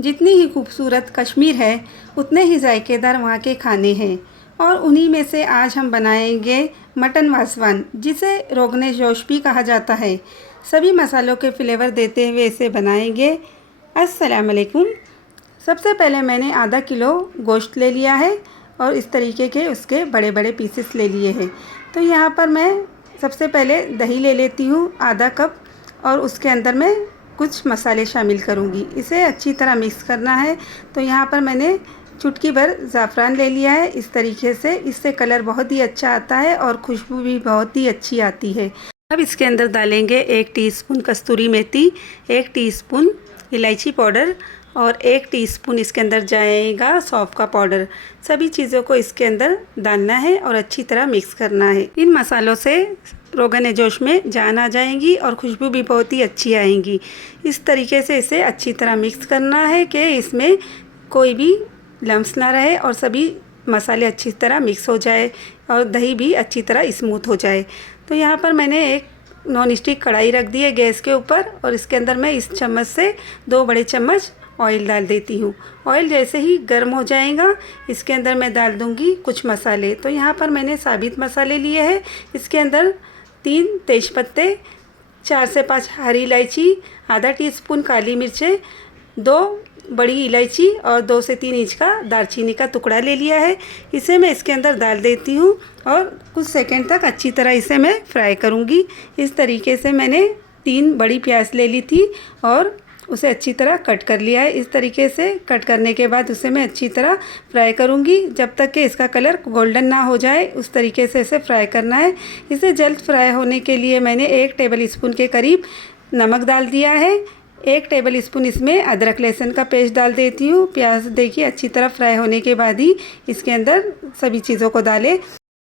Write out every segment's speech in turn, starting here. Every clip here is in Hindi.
जितनी ही खूबसूरत कश्मीर है उतने ही जायकेदार वहाँ के खाने हैं और उन्हीं में से आज हम बनाएंगे मटन वासवान, जिसे रोगने जोश भी कहा जाता है। सभी मसालों के फ्लेवर देते हुए इसे बनाएंगे। अस्सलाम वालेकुम। सबसे पहले मैंने आधा किलो गोश्त ले लिया है और इस तरीके के उसके बड़े बड़े पीसेस ले लिए हैं। तो यहाँ पर मैं सबसे पहले दही ले लेती हूँ आधा कप और उसके अंदर मैं कुछ मसाले शामिल करूँगी। इसे अच्छी तरह मिक्स करना है। तो यहाँ पर मैंने चुटकी भर ज़ाफ़रान ले लिया है इस तरीके से। इससे कलर बहुत ही अच्छा आता है और खुशबू भी बहुत ही अच्छी आती है। अब इसके अंदर डालेंगे 1 टीस्पून कस्तूरी मेथी, 1 टीस्पून इलायची पाउडर और 1 टीस्पून इसके अंदर जाएगा सौंफ का पाउडर। सभी चीज़ों को इसके अंदर डालना है और अच्छी तरह मिक्स करना है। इन मसालों से रोगन जोश में जान आ जाएंगी और खुशबू भी बहुत ही अच्छी आएंगी। इस तरीके से इसे अच्छी तरह मिक्स करना है कि इसमें कोई भी लम्स ना रहे और सभी मसाले अच्छी तरह मिक्स हो जाए और दही भी अच्छी तरह स्मूथ हो जाए। तो यहाँ पर मैंने एक नॉन स्टिक कढ़ाई रख दी है गैस के ऊपर और इसके अंदर मैं इस चम्मच से 2 बड़े चम्मच ऑयल डाल देती हूँ। ऑयल जैसे ही गर्म हो जाएगा इसके अंदर मैं डाल दूँगी कुछ मसाले। तो यहाँ पर मैंने साबित मसाले लिए हैं। इसके अंदर 3 तेज़पत्ते, 4 से 5 हरी इलायची, आधा टीस्पून काली मिर्चें, 2 बड़ी इलायची और 2 से 3 इंच का दालचीनी का टुकड़ा ले लिया है। इसे मैं इसके अंदर डाल देती हूँ और कुछ सेकंड तक अच्छी तरह इसे मैं फ्राई करूँगी। इस तरीके से मैंने 3 बड़ी प्याज ले ली थी और उसे अच्छी तरह कट कर लिया है। इस तरीके से कट करने के बाद उसे मैं अच्छी तरह फ्राई करूँगी जब तक कि इसका कलर गोल्डन ना हो जाए। उस तरीके से इसे फ्राई करना है। इसे जल्द फ्राई होने के लिए मैंने 1 टेबल स्पून के करीब नमक डाल दिया है। 1 टेबल स्पून इसमें अदरक लहसुन का पेस्ट डाल देती हूँ। प्याज देखिए अच्छी तरह फ्राई होने के बाद ही इसके अंदर सभी चीज़ों को डालें।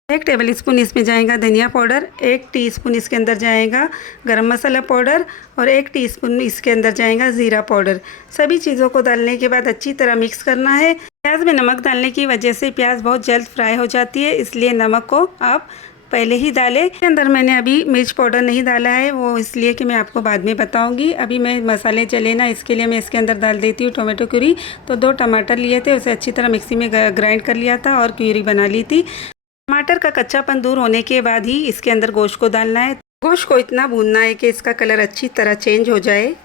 1 टेबल स्पून इसमें जाएगा धनिया पाउडर, 1 टीस्पून इसके अंदर जाएगा गरम मसाला पाउडर और 1 टीस्पून इसके अंदर जाएगा ज़ीरा पाउडर। सभी चीज़ों को डालने के बाद अच्छी तरह मिक्स करना है। प्याज में नमक डालने की वजह से प्याज बहुत जल्द फ्राई हो जाती है, इसलिए नमक को आप पहले ही डालें। इसके अंदर मैंने अभी मिर्च पाउडर नहीं डाला है, वो इसलिए कि मैं आपको बाद में बताऊंगी। अभी मैं मसाले चले ना, इसके लिए मैं इसके अंदर डाल देती हूँ टोमेटो प्यूरी। तो 2 टमाटर लिए थे, उसे अच्छी तरह मिक्सी में ग्राइंड कर लिया था और प्यूरी बना ली थी। टमाटर का कच्चापन दूर होने के बाद ही इसके अंदर गोश्त को डालना है। गोश्त को इतना भूनना है कि इसका कलर अच्छी तरह चेंज हो जाए।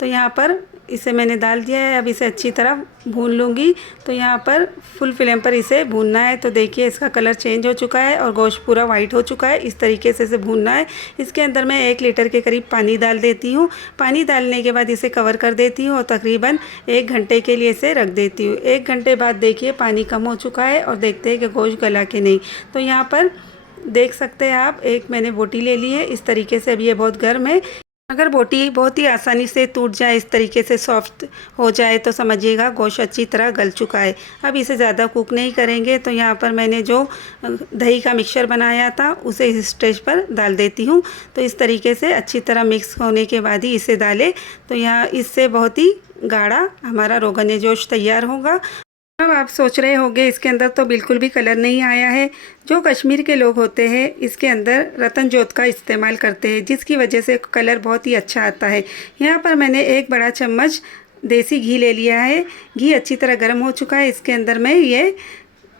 तो यहाँ पर इसे मैंने डाल दिया है। अब इसे अच्छी तरह भून लूँगी। तो यहाँ पर फुल फ्लेम पर इसे भूनना है। तो देखिए इसका कलर चेंज हो चुका है और गोश्त पूरा वाइट हो चुका है। इस तरीके से इसे भूनना है। इसके अंदर मैं 1 लीटर के करीब पानी डाल देती हूँ। पानी डालने के बाद इसे कवर कर देती हूँ और तकरीबन 1 घंटे के लिए इसे रख देती हूँ। 1 घंटे बाद देखिए पानी कम हो चुका है और देखते हैं कि गोश्त गला के नहीं। तो यहाँ पर देख सकते हैं आप, एक मैंने बोटी ले ली है इस तरीके से। अभी ये बहुत गर्म है। अगर बोटी बहुत ही आसानी से टूट जाए, इस तरीके से सॉफ्ट हो जाए, तो समझिएगा गोश्त अच्छी तरह गल चुका है। अब इसे ज़्यादा कुक नहीं करेंगे। तो यहाँ पर मैंने जो दही का मिक्सचर बनाया था उसे इस स्टेज पर डाल देती हूँ। तो इस तरीके से अच्छी तरह मिक्स होने के बाद ही इसे डालें। तो यहाँ इससे बहुत ही गाढ़ा हमारा रोगन जोश तैयार होगा। अब आप सोच रहे होंगे इसके अंदर तो बिल्कुल भी कलर नहीं आया है। जो कश्मीर के लोग होते हैं इसके अंदर रतन जोत का इस्तेमाल करते हैं, जिसकी वजह से कलर बहुत ही अच्छा आता है। यहाँ पर मैंने 1 बड़ा चम्मच देसी घी ले लिया है। घी अच्छी तरह गर्म हो चुका है। इसके अंदर मैं ये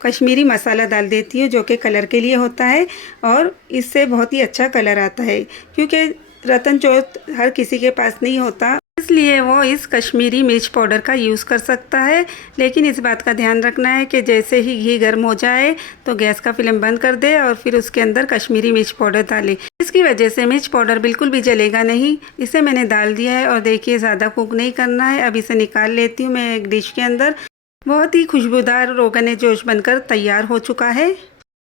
कश्मीरी मसाला डाल देती हूँ जो कि कलर के लिए होता है और इससे बहुत ही अच्छा कलर आता है। क्योंकि रतन जोत हर किसी के पास नहीं होता, इसलिए वो इस कश्मीरी मिर्च पाउडर का यूज़ कर सकता है। लेकिन इस बात का ध्यान रखना है कि जैसे ही घी गर्म हो जाए तो गैस का फ्लेम बंद कर दे और फिर उसके अंदर कश्मीरी मिर्च पाउडर डालें। इसकी वजह से मिर्च पाउडर बिल्कुल भी जलेगा नहीं। इसे मैंने डाल दिया है और देखिए ज़्यादा कुक नहीं करना है। अब इसे निकाल लेती हूँ मैं एक डिश के अंदर। बहुत ही खुशबूदार रोगन जोश बनकर तैयार हो चुका है।